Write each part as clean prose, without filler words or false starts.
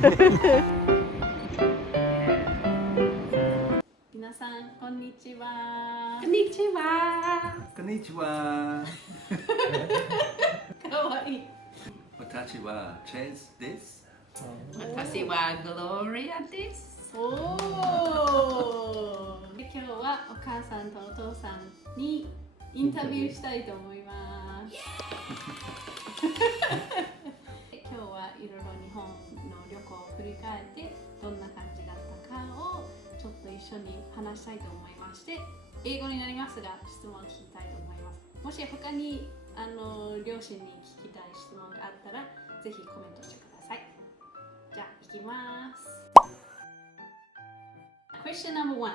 皆さんこんにちは。こんにちは。こんにちは。かわいい。私はチェズです。私はグロリアです。おー。今日はお母さんとお父さんにインタビューしたいと思います。今日はいろいろ日本の旅行を振り返ってどんな感じだったかをちょっと一緒に話したいと思いまして、英語になりますが質問を聞きたいと思います。もし他に両親に聞きたい質問があったらぜひコメントしてください。じゃあ行きます。Question number 1.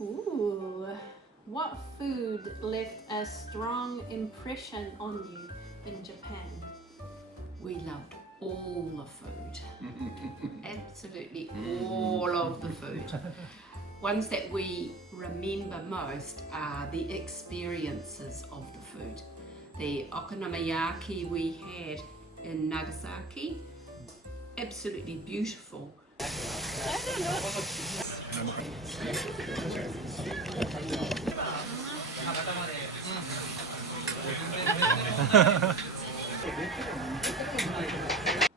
Ooh, what food left a strong impression on you in Japan? We loved all the food. Absolutely all of the food. Ones that we remember most are the experiences of the food. The okonomiyaki we had in Nagasaki, absolutely beautiful.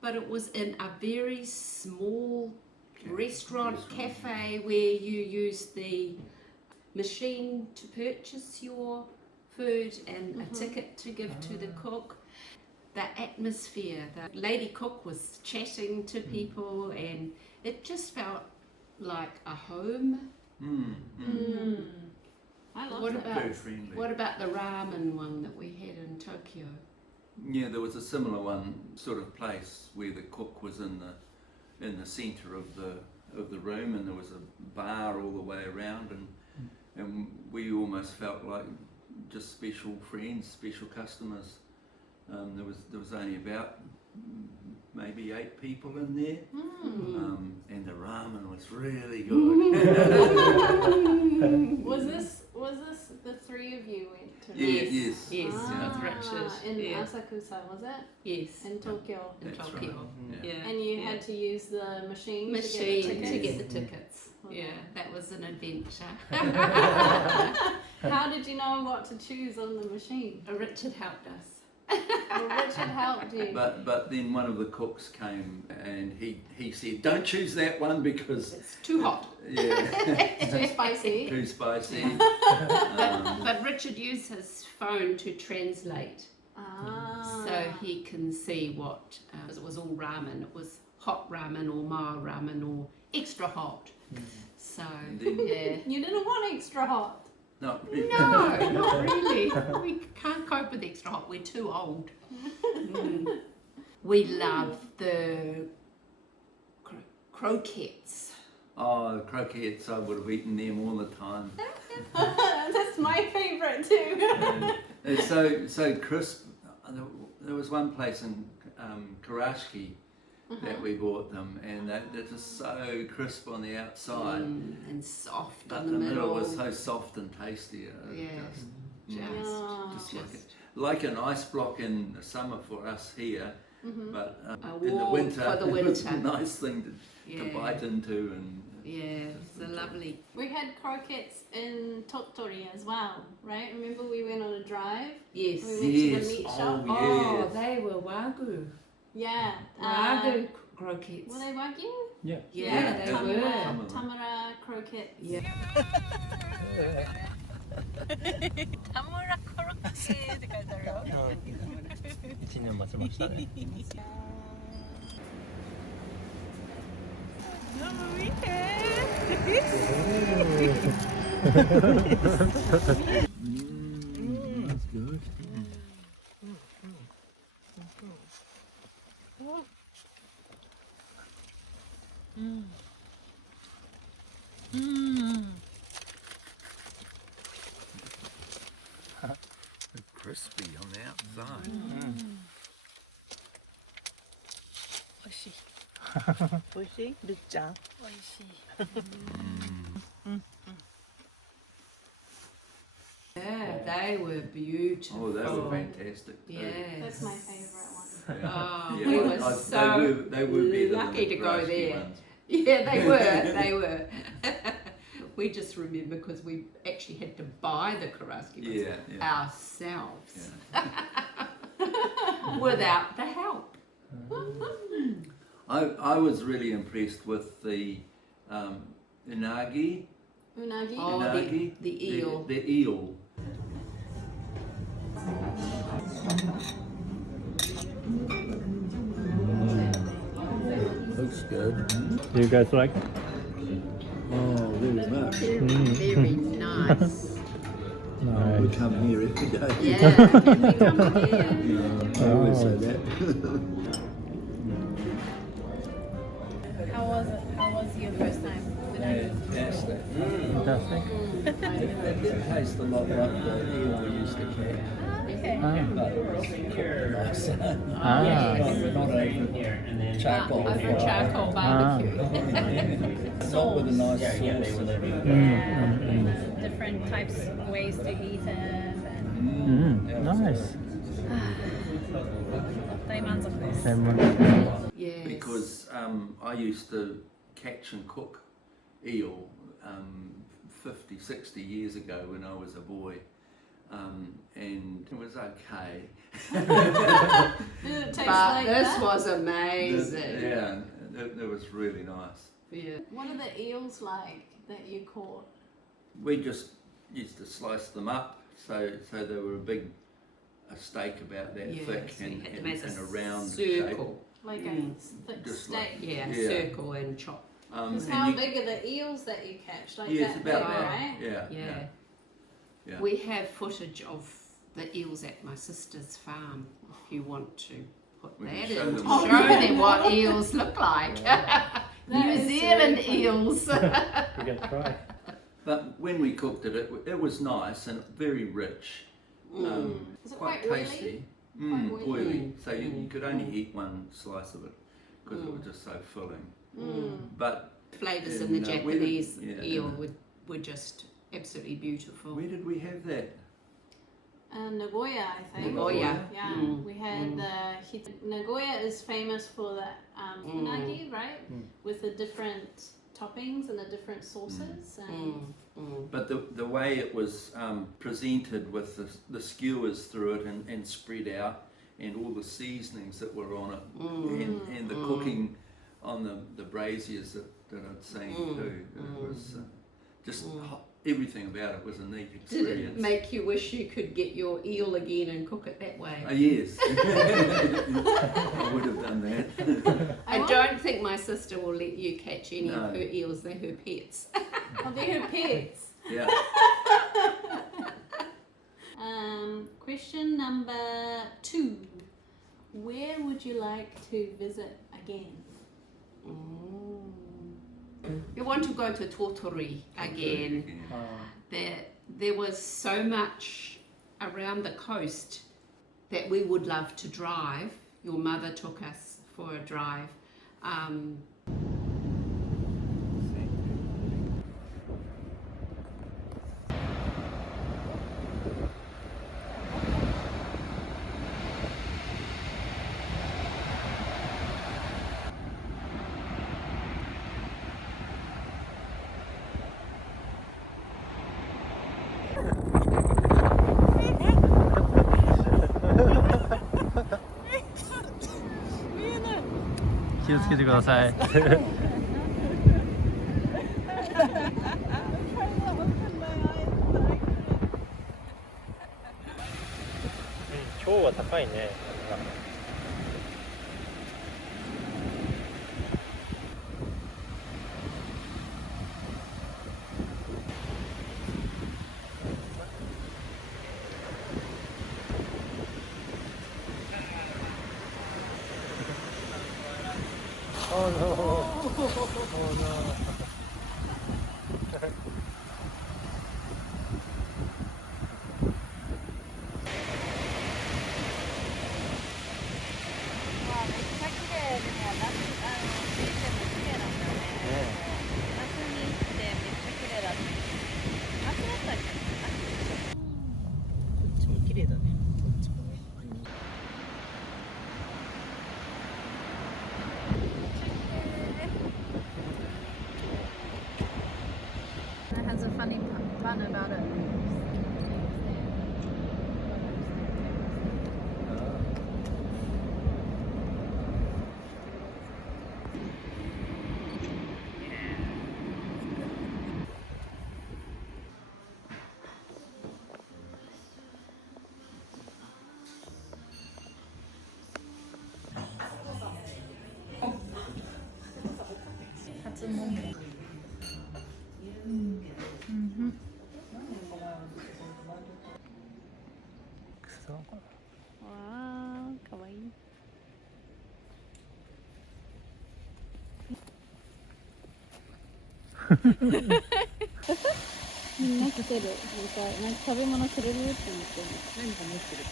But it was in a very small restaurant, cafe, where you use the machine to purchase your food and a ticket to give to the cook. The atmosphere, the lady cook was chatting to people and it just felt like a home. I love What that. about, Very friendly. what about the ramen one that we had in Tokyo? Yeah, there was a similar one sort of place where the cook was in the centre of the room, and there was a bar all the way around, and we almost felt like just special friends, special customers. There was only about maybe 8 people in there, and the ramen was really good. Was this the 3 of you went to? Yes. Yes, with Richard. In Yeah. Asakusa, was it? Yes. In Tokyo. In That's Tokyo. right, Yeah. And you had to use the machine to Machine get the to tickets? get the tickets. Okay. Yeah, that was an adventure. How did you know what to choose on the machine? Richard helped us. Well, Richard helped you. But then one of the cooks came and he said, "Don't choose that one because It's too hot. yeah, Too spicy. too spicy." But Richard used his phone to translate, so he can see what, it was all ramen. It was hot ramen or mild ramen or extra hot. So, yeah. You didn't want extra hot. No, No, not really. We can't cope with extra hot. We're too old. We love the croquettes. Oh, croquettes! I would have eaten them all the time. That's my favourite too. It's so crisp. There was one place in Karashiki that we bought them, and they're just so crisp on the outside, And soft but in the middle. was so soft and tasty. Just like an ice block in the summer for us here, but in the warm winter, for the it was a winter. nice thing to bite into. And Yeah, it's a lovely. We had croquettes in Tottori as well, right? Remember we went on a drive? Yes. We went to the meat shop. Oh, they were wagyu. Yeah. Wagyu croquettes. Were they wagyu? Yeah, Yeah, they some were. of them. Tamara croquettes. Yeah. Tamara croquette って書いてあるよ。1年待ちましたね。that's good. Crispy on the outside. 美味しい。美味しい？るっちゃん。美味しい。Yeah, they were beautiful. Oh, they were fantastic. too. Yes. That's my favourite one. Oh, Yeah, we I- were I- so they were better than lucky the to go grassy there. ones. Yeah, they were. They were. We just remember because we actually had to buy the karaski ones Yeah, yeah. ourselves without the help. I was really impressed with the unagi. Unagi. Oh, Unagi, the eel. The eel. Looks good. Do you guys like? Oh, really much. Very nice. We Nice. come here every day. Yeah, can we come again? I always say that. How was your first time? Fantastic. Fantastic. It tastes a lot like the eel we used to catch. Okay. But nice. Ah. Not over charcoal. Over charcoal barbecue. Not with a nice sauce and everything. Different types, ways to eat it. Nice. 大満足です。 Same one. Yes. Because I used to catch and cook eel 50, 60 years ago when I was a boy. And it was okay. Did it taste But like this that? was amazing. Yeah, it was really nice. Yeah. What are the eels like that you caught? We just used to slice them up, so they were a steak about that Yeah, thick so you and, had to and, make and a a round shape. circle. Like Mm. a thick Just steak. like- Yeah, Yeah. circle and chop. Because and how you- big are the eels that you catch? Like Yes, that about big, that. right? Yeah, Yeah. yeah. We have footage of the eels at my sister's farm. If you want to put We that can show in, them. to Oh, show yeah. them what eels look like. New is Zealand really funny. eels. We can try. But when we cooked it, it was nice and very rich, Is it quite quite oily? tasty, Quite oily? oily. So you could only eat one slice of it because it was just so filling. But Flavours And, in the where did- Japanese yeah, eel and- were just absolutely beautiful. where did we have that? Nagoya, I think. Nagoya. Yeah, Mm. we had Nagoya is famous for the unagi, right? With the different toppings and the different sauces. And But the way it was presented with the skewers through it and spread out, and all the seasonings that were on it, and the cooking on the braziers that I'd seen too, it was just everything about it was a neat Did experience. it make you wish you could get your eel again and cook it that way? Yes, I would have done that. I don't think my sister will let you catch any No. of her eels. They're her pets. oh, they're her pets. Yeah. Question number 2. Where would you like to visit again? We want to go to Totori again. There was so much around the coast that we would love to drive. Your mother took us for a drive.気をつけてください。今日は高いね。Oh no! Oh no! みんな来てる。なんか食べ物くれるって思ってる。何か持ってる。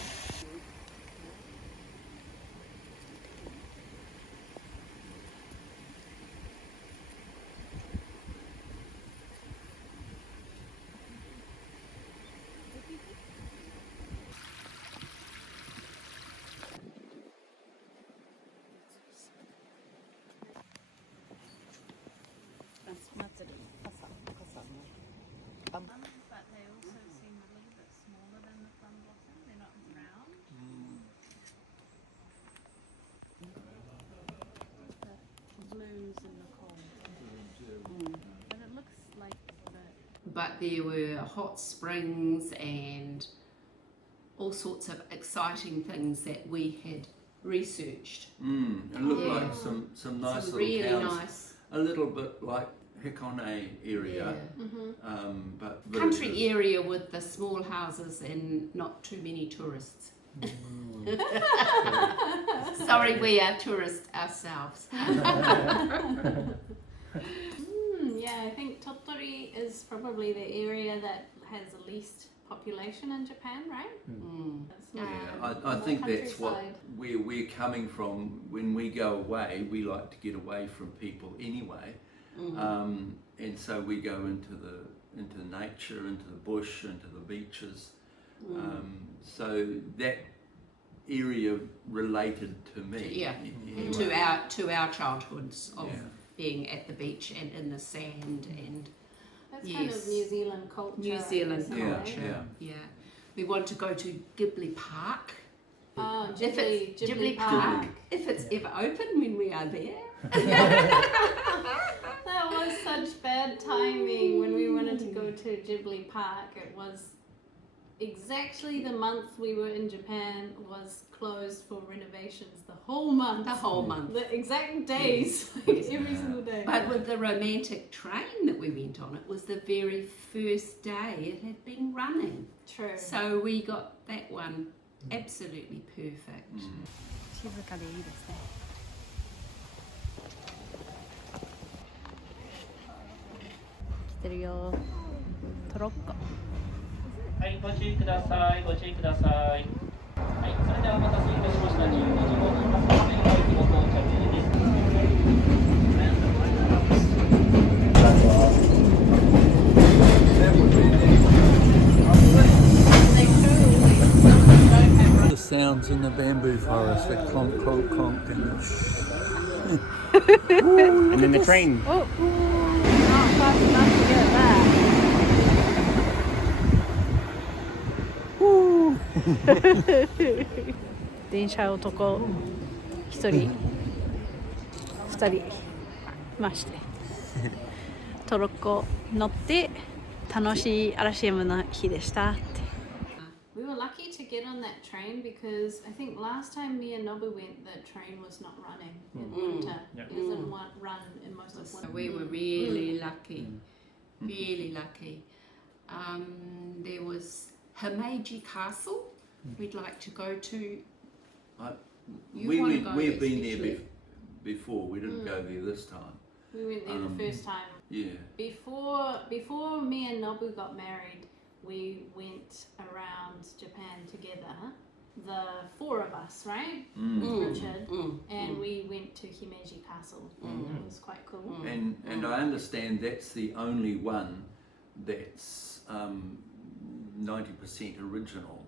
祭り傘ね。But they also seem a little bit smaller than the plum blossom. They're not round. The blooms in the cold. But it looks like the But there were hot springs and all sorts of exciting things that we had researched. It looked Yeah. like some nice Some little really towns. nice A little bit like Hikone area. But country villages. area with the small houses and not too many tourists. Sorry, we are tourists ourselves. Yeah, I think Tottori is probably the area that has the least population in Japan, right? It's Yeah, not I in the think that's what countryside. we're coming from. When we go away, we like to get away from people anyway, and so we go into the nature, into the bush, into the beaches. So that area related to me. Yeah, anyway. to our childhoods of Yeah. being at the beach and in the sand and That's kind of yes. New Zealand culture. New Zealand isn't it? culture. Yeah. We want to go to Ghibli Park. Oh, If it's Ghibli Park. if it's ever open when we are there. That was such bad timing when we wanted to go to Ghibli Park. It was exactly the month we were in Japan was closed for renovations. The whole month. The whole month. The exact days. Like every single day. But with the romantic train that we went on, it was the very first day it had been running. True. So we got that one absolutely perfect. 静かでいいですね。来てるよ。トロッコ。はい、ご注意ください。ご注意ください。はい、それではお待たせいたしました。12時5分発の駅ご到着です。 The sounds in the bamboo forest, the clonk, clonk, clonk, and the And then the train. Oh, not fast enough to get that. 電車男一人二人ましてトロッコ乗って楽しい嵐山の日でしたって。We were lucky to get on that train because I think last time me and Nobu went, the train was not running in winter. It doesn't run in most of So winter. we were really lucky, really lucky. There was Himeji Castle we'd like to go to. You wanna go We've been there especially. before. We didn't go there this time. We went there the first time. Yeah. Before me and Nobu got married, we went around Japan together. The four of us, right? Richard. And we went to Himeji Castle. It was quite cool. And I understand that's the only one that's 90% original.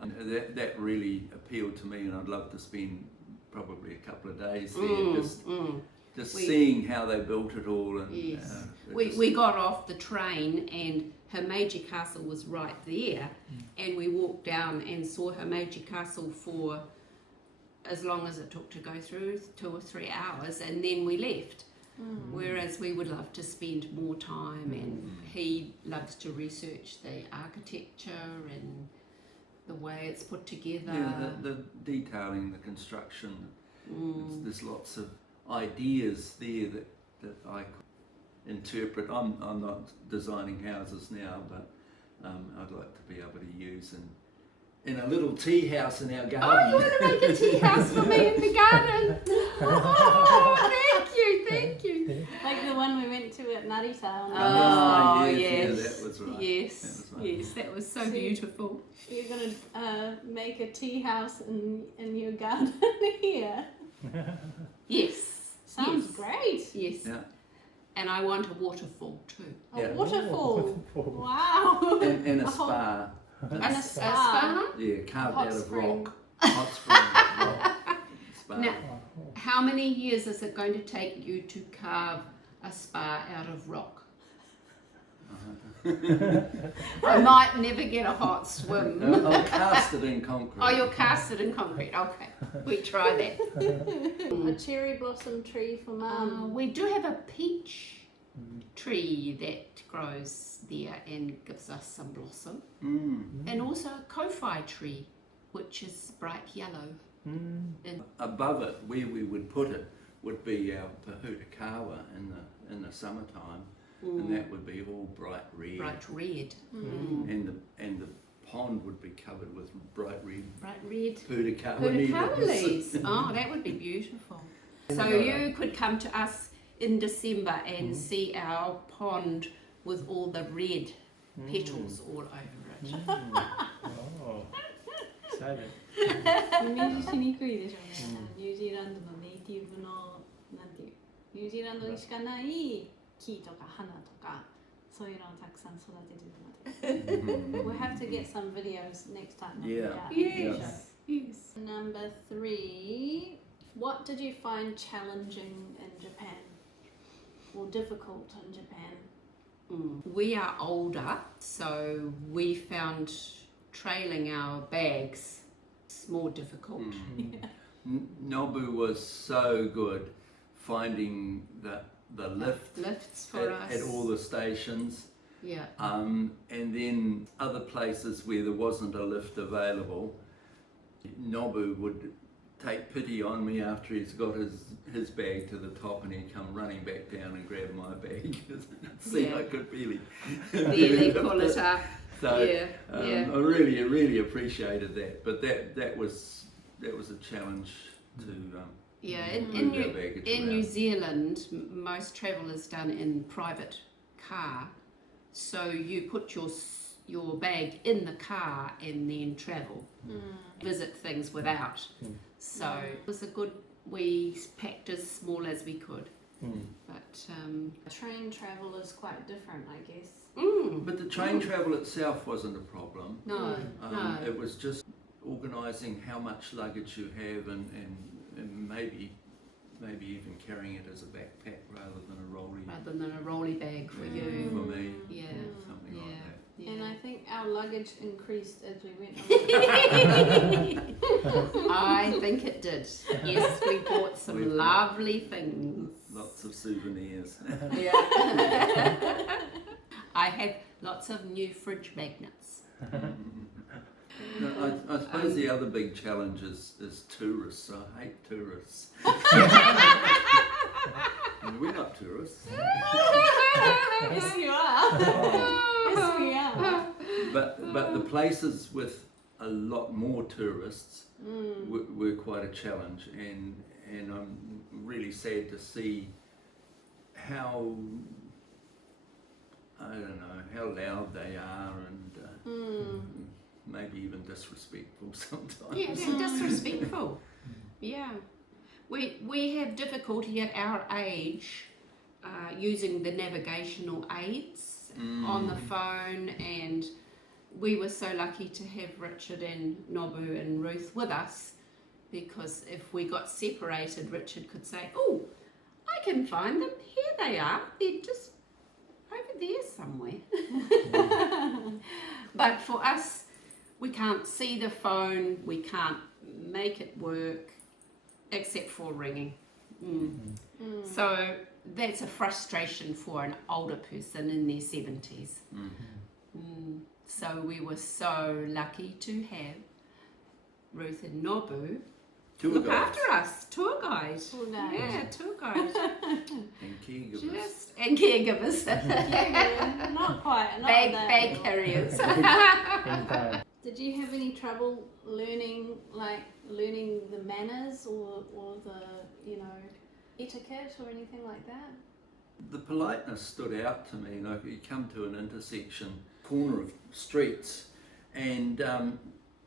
And that really appealed to me, and I'd love to spend probably a couple of days there just seeing how they built it all. And Yes. We got off the train and Himeji Castle was right there, and we walked down and saw Himeji Castle for as long as it took to go through, 2 or 3 hours, and then we left. Whereas we would love to spend more time, and he loves to research the architecture and the way it's put together. Yeah, the detailing, the construction. There's lots of ideas there that I could interpret. I'm not designing houses now, but I'd like to be able to use in a little tea house in our garden. Oh, you want to make a tea house for me in the garden? Oh, thank you. Like the one we went to at Nari margarita on the Oh, yes, yes. yeah, that was right. Yes, That was right. yes, that was so See? beautiful. You're gonna make a tea house in your garden here. Yes. Sounds yes. great. Yes. Yeah. And I want a waterfall too. A Yeah. waterfall. Wow. And a A whole- spa. And a A spa. spa? Yeah, carved Hot out of spring. rock. Hot spring rock. Spa. Now, how many years is it going to take you to carve a spa out of rock? I might never get a hot swim. I'll cast it in concrete. Oh, you'll cast it in concrete. Okay, we try that. A cherry blossom tree for Mum. We do have a peach tree that grows there and gives us some blossom. And also a kofi tree, which is bright yellow. And Above it, where we would put it, would be our pahutakawa in the summertime, and that would be all bright red. bright red. And the pond would be covered with bright red Bright red. putakawa Putakawa needles. leaves. Oh, that would be beautiful. So you could come to us in December and see our pond with all the red petals all over it. Oh, excited. イメージしにくいでしょうね。ニュージーランドのネイティブのなんていうニュージーランドにしかない木とか花とかそういうのをたくさん育ててるので。We'll have to get some videos next time. Yeah. Yes. Yes. Number 3. What did you find challenging in Japan or difficult in Japan? We are older, so we found trailing our bags more difficult. Nobu was so good finding the lift Lifts for us. at all the stations. Yeah. And then other places where there wasn't a lift available, Nobu would take pity on me after he's got his bag to the top and he'd come running back down and grab my bag. See, Yeah. I could barely Pull it up. So Yeah, yeah. I really appreciated that, but that was a challenge to Yeah, move our baggage in around. New Zealand, most travel is done in private car, so you put your bag in the car and then travel, visit things without. So it was a good. We packed as small as we could, but Train travel is quite different, I guess. But the train travel itself wasn't a problem. no, no. It was just organising how much luggage you have and maybe even carrying it as a backpack rather than a rolly Rather than a rolly bag for you. for me. Yeah. Something like that. Yeah. And I think our luggage increased as we went along. I think it did. Yes, we bought some We bought- lovely things. Lots of souvenirs. Yeah. I have lots of new fridge magnets. No, I suppose the other big challenge is tourists. I hate tourists. And we're not tourists. Yes, you are. Yes, we are. But the places with a lot more tourists were quite a challenge, and I'm really sad to see how, I don't know, how loud they are and maybe even disrespectful sometimes. Yeah, they're disrespectful. Yeah. We have difficulty at our age using the navigational aids on the phone, and we were so lucky to have Richard and Nobu and Ruth with us, because if we got separated, Richard could say, "Oh, I can find them. Here they are. They're just over there somewhere." But for us, we can't see the phone, we can't make it work except for ringing. So that's a frustration for an older person in their 70s. So we were so lucky to have Ruth and Nobu Tour look guides after us, tour guide. Tour guide. Yeah, tour guide. and caregivers. And caregivers. Not quite. Not bag that bag level. carriers. Anytime. Did you have any trouble learning the manners or the etiquette or anything like that? The politeness stood out to me. Like you come to an intersection, corner of streets, and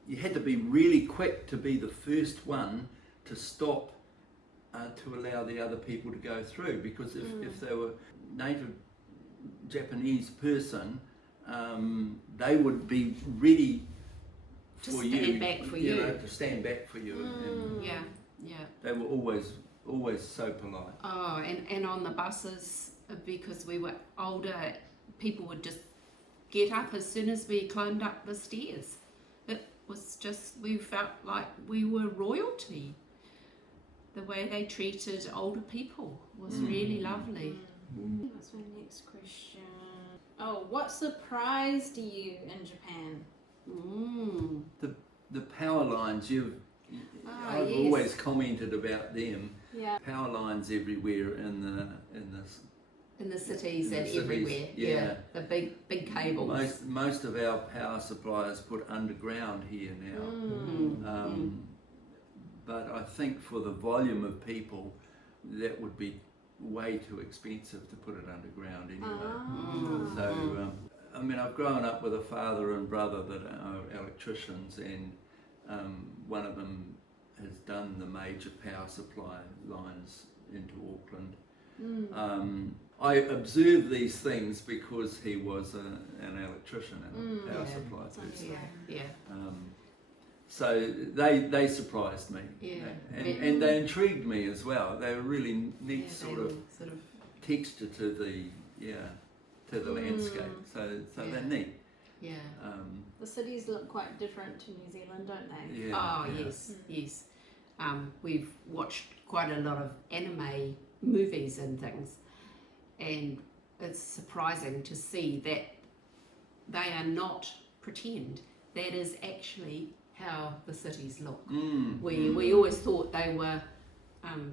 you had to be really quick to be the first one to stop to allow the other people to go through, because if they were native Japanese person, they would be ready To for stand you, back for you you. know, to stand back for you. And Yeah, yeah. they were always so polite. Oh, and on the buses, because we were older, people would just get up as soon as we climbed up the stairs. It was just, we felt like we were royalty. The way they treated older people was really lovely. That's my next question. Oh, what surprised you in Japan? Mm. The power lines, I've yes. always commented about them. Yeah. Power lines everywhere in In the cities In and the cities, everywhere. yeah. The big cables. most of our power suppliers put underground here now. But I think for the volume of people, that would be way too expensive to put it underground anyway. So, I mean, I've grown up with a father and brother that are electricians, and one of them has done the major power supply lines into Auckland. I observed these things because he was an electrician and a power supply person. Yeah. So they surprised me, Yeah. and they intrigued me as well. They were really neat Yeah, sort they of were texture to the landscape. So they're neat. Yeah. The cities look quite different to New Zealand, don't they? Yeah. Oh yeah. yes. We've watched quite a lot of anime movies and things, and it's surprising to see that they are not pretend. That is actually how the cities look. We always thought they were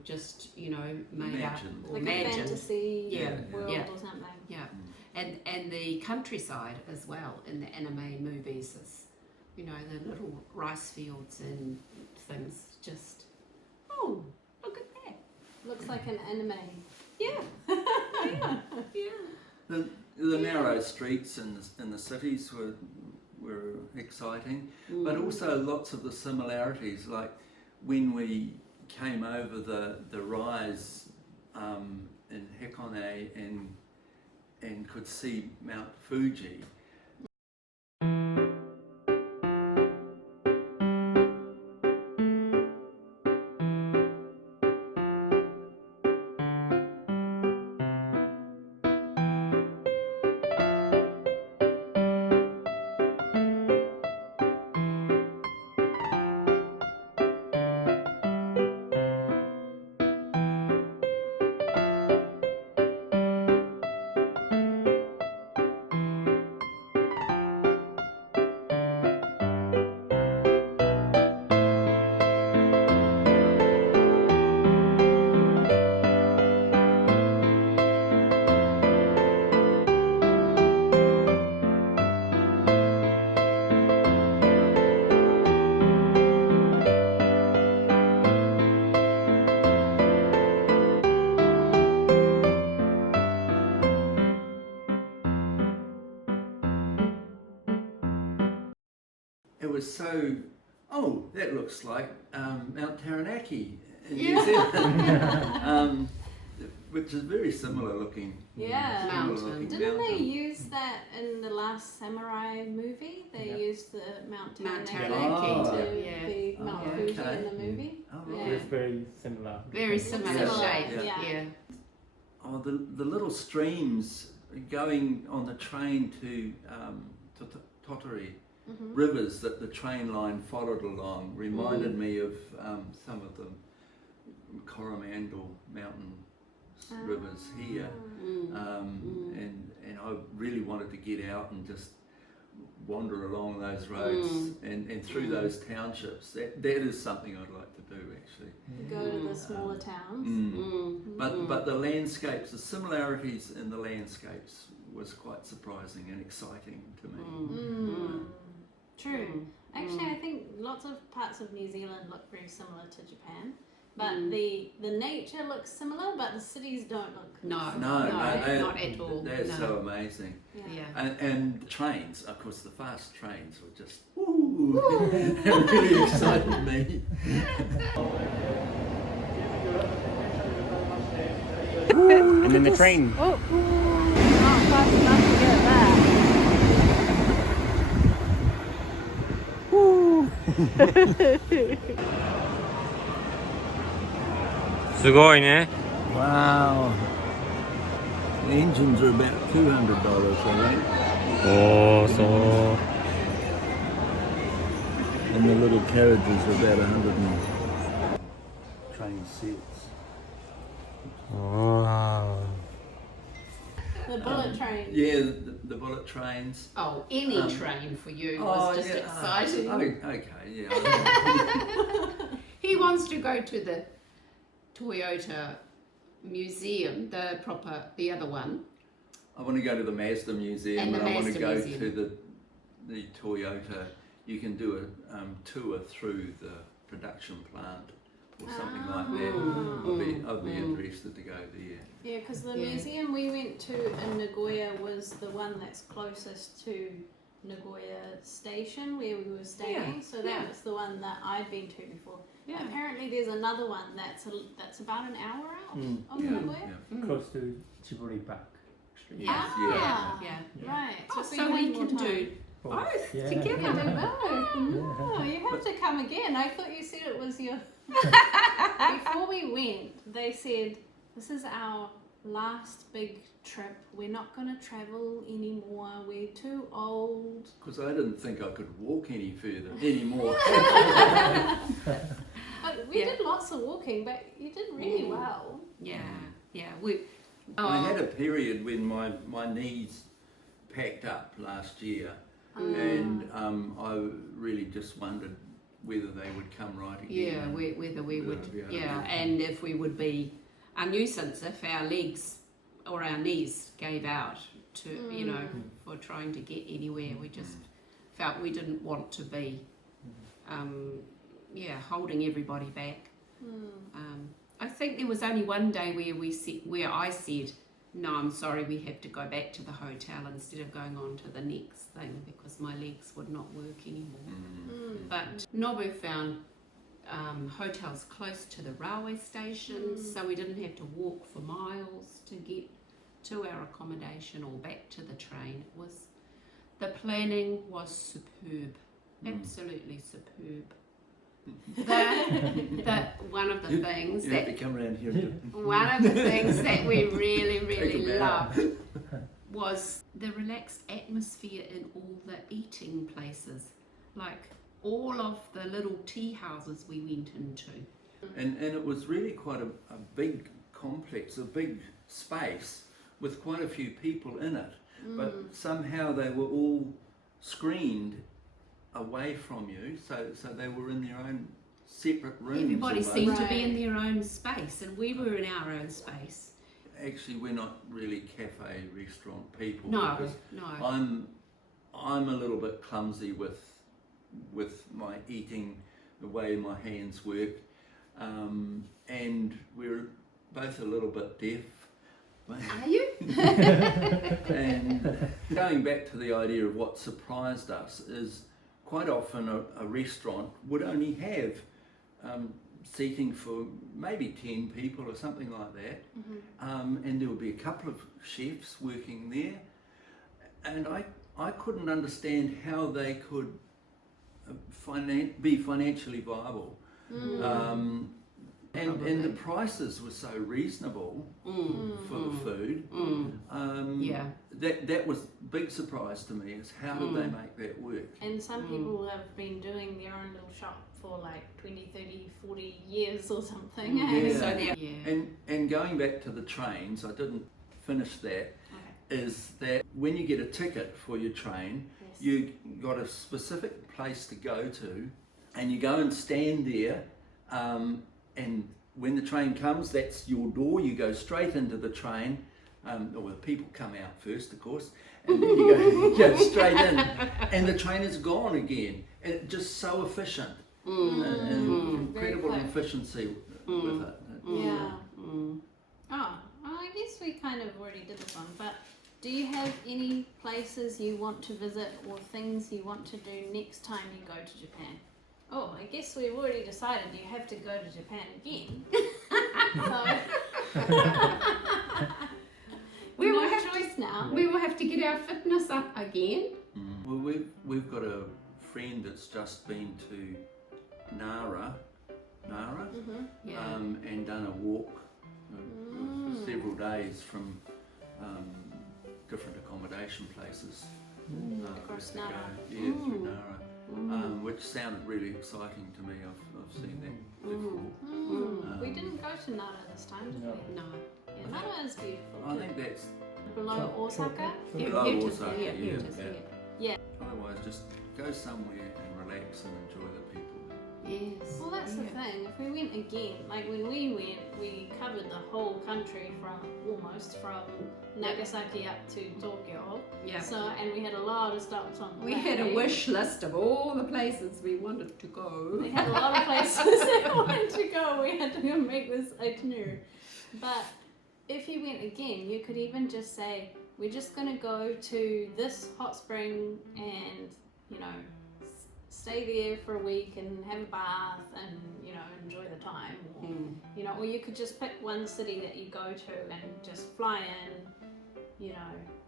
just made Imagined. up or Like imagined. a fantasy Yeah, world yeah. or something. Yeah, and the countryside as well in the anime movies is, the little rice fields and things. Just look at that. Looks like an anime. Yeah, yeah. The narrow streets in the cities were exciting, but also lots of the similarities. Like when we came over the rise in Hakone and could see Mount Fuji. It was so, that looks like Mount Taranaki in New Zealand, which is very similar looking. Yeah. Mountain. Didn't they use that in the last Samurai movie? They used the Mount Mount Taranaki Taranaki. to Yeah. be Mount Oh, Fuji okay. in the movie. Oh, Yeah. right. It's very similar. Very similar Yeah. shape. Yeah. Yeah. Oh, the little streams going on the train to Totori, rivers that the train line followed along, reminded me of some of the Coromandel mountain rivers here, and I really wanted to get out and just wander along those roads and through those townships. That is something I'd like to do actually. Go to the smaller towns. But the landscapes, the similarities in the landscapes was quite surprising and exciting to me. True. Actually, I think lots of parts of New Zealand look very similar to Japan. but the nature looks similar, but the cities don't look. No, they're- not at all. They're no. so amazing. Yeah. And trains, of course, the fast trains were just, ooh, it really excited me. And then the train. Oh, not fast enough to get that. すごいね。 Wow. The engines are about $200, I think. おお、そう。 And the little carriages are about 100 train seats. あ The bullet train. Yeah, the bullet trains. Oh, any train for you was just exciting. Okay, yeah. He wants to go to the Toyota museum, the other one. I want to go to the Mazda Museum, And the I want to Mazda go Museum. to the Toyota. You can do a tour through the production plant or something like that. I'd be interested to go there. Yeah, because the Yeah. museum we went to in Nagoya was the one that's closest to Nagoya Station where we were staying. Yeah, So that yeah. was the one that I'd been to before. Yeah. Apparently, there's another one that's about an hour out of Yeah, Nagoya. yeah. Close to Chibori Park Street. Yeah, Ah, yeah. Right. Oh, if so had we more can time. do both Yeah. You together. can do both. No, you have to come again. I thought you said it was your. Before we went, they said, "This is our last big trip. We're not going to travel anymore. We're too old." Because I didn't think I could walk any further anymore. But we Yeah. did lots of walking, but you did really well. Yeah, yeah. We. I had a period when my knees packed up last year, and I really just wondered whether they would come right again. Yeah, whether we would, Yeah. yeah, and if we would be a nuisance if our legs or our knees gave out to, you know, for trying to get anywhere. We just felt we didn't want to be, holding everybody back. I think there was only one day where I said, "No, I'm sorry, we have to go back to the hotel instead of going on to the next thing because my legs would not work anymore." But Nobu found hotels close to the railway stations, so we didn't have to walk for miles to get to our accommodation or back to the train. The planning was superb, absolutely superb. One of the things You have to that come around here. And one of the things that we really, really Take a bow. loved was the relaxed atmosphere in all the eating places, like all of the little tea houses we went into. and it was really quite a big complex, a big space with quite a few people in it, but somehow they were all screened away from you, so they were in their own separate rooms. Everybody almost. seemed to be Right. in their own space, and we were in our own space. Actually, we're not really cafe restaurant people. No, because no. I'm a little bit clumsy with my eating, the way my hands work, and we're both a little bit deaf. Are you? And going back to the idea of what surprised us is quite often a restaurant would only have seating for maybe 10 people or something like that, and there would be a couple of chefs working there, and I couldn't understand how they could be financially viable. And the prices were so reasonable for the food. Yeah. That was a big surprise to me, is how did they make that work? And some people have been doing their own little shop for like 20, 30, 40 years or something. Yeah. So they're- yeah. And going back to the trains, I didn't finish that, is that when you get a ticket for your train, Yes. you got a specific place to go to, and you go and stand there, and when the train comes, that's your door. You go straight into the train, or the people come out first, of course, and then you go straight in, and the train is gone again. And it's just so efficient, and incredible Very quick. efficiency with it. Yeah. Mm. Oh, I guess we kind of already did this one, but do you have any places you want to visit or things you want to do next time you go to Japan? Oh, I guess we've already decided you have to go to Japan again. We no will have choice now. We will have to get our fitness up again. Well, we've got a friend that's just been to Nara, Yeah. and done a walk for several days from different accommodation places. Across to go, Nara. through Nara, which sounded really exciting to me. I've seen that before. We didn't go to Nara this time, did we? No. Yeah, Nara is beautiful. I too. think that's Below Osaka. below Yeah, Osaka. yeah. Yeah. Otherwise, just go somewhere and relax and enjoy the people. Yes. Well, that's the thing. If we went again, like when we went, we covered the whole country from Nagasaki up to Tokyo. Yeah. So, and we had a lot of stops on the We way. had a wish list of all the places we wanted to go. We had a lot of places that we wanted to go. We had to go make this itinerary. But if you went again, you could even just say, we're just going to go to this hot spring and, stay there for a week and have a bath and, enjoy the time. Or, or you could just pick one city that you go to and just fly in,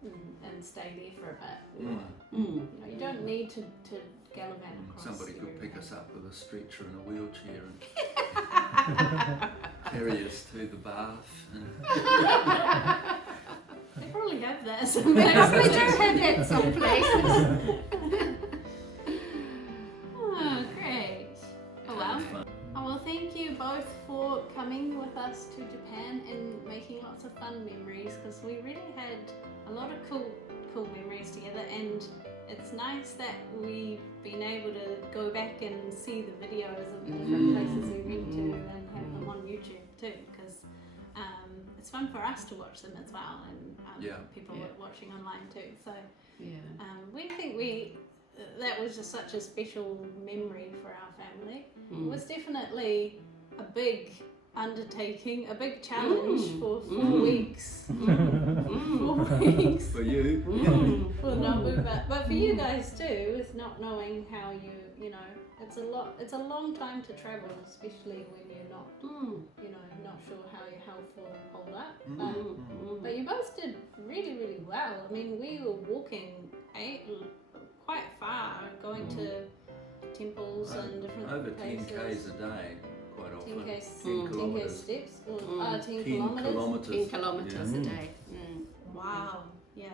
and stay there for a bit. You don't need to gallivant across. Somebody could Europe. pick us up with a stretcher and a wheelchair and carry us to the bath. They probably have that They probably do have that some places. Oh, great. Oh, well. Oh, well, thank you both for coming with us to Japan and making lots of fun memories, because we really had a lot of cool memories together, and it's nice that we've been able to go back and see the videos of the different places we went to and have them on YouTube too, because it's fun for us to watch them as well, and people watching online too. So we think that was just such a special memory for our family. It was definitely a big undertaking, a big challenge for 4 weeks. 4 weeks For you. for Nobu, but for you guys too, with not knowing how it's a long time to travel, especially when you're not, not sure how your health will hold up. But you both did really, really well. I mean, we were walking quite far, going to temples and different Over places. 10 k's a day, quite often. 10k 10 kilometres. steps or 10 10 kilometers. kilometres. 10 kilometres a day. Wow. Yeah.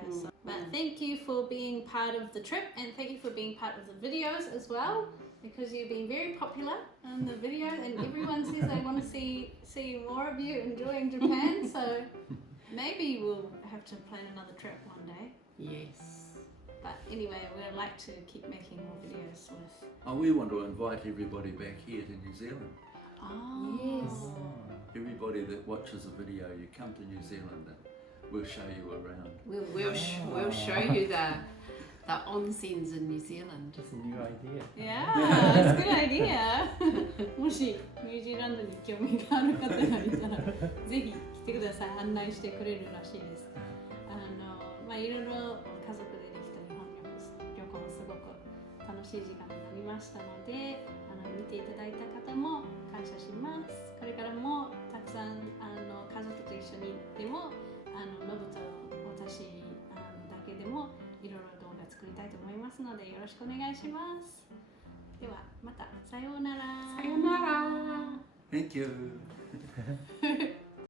But thank you for being part of the trip, and thank you for being part of the videos as well, because you've been very popular on the video, and everyone says they want to see more of you enjoying Japan. So maybe we'll have to plan another trip one day. Yes. But anyway, we'd like to keep making more videos with. Oh, we want to invite everybody back here to New Zealand. Oh. Yes. Everybody that watches a video, you come to New Zealand and we'll show you around. We'll show you the onsens in New Zealand. That's a new idea. Yeah, that's a good idea. もしニュージーランドに興味がある方がいたら、ぜひ来てください。案内してくれるらしいです。いろいろ家族でできた日本旅行すごく楽しい時間になりましたので、見ていただいた方も感謝します。これからもたくさん家族と一緒にでもノブと私だけでもいろいろ動画作りたいと思いますので、よろしくお願いします。ではまたさようなら。さよなら。Thank you.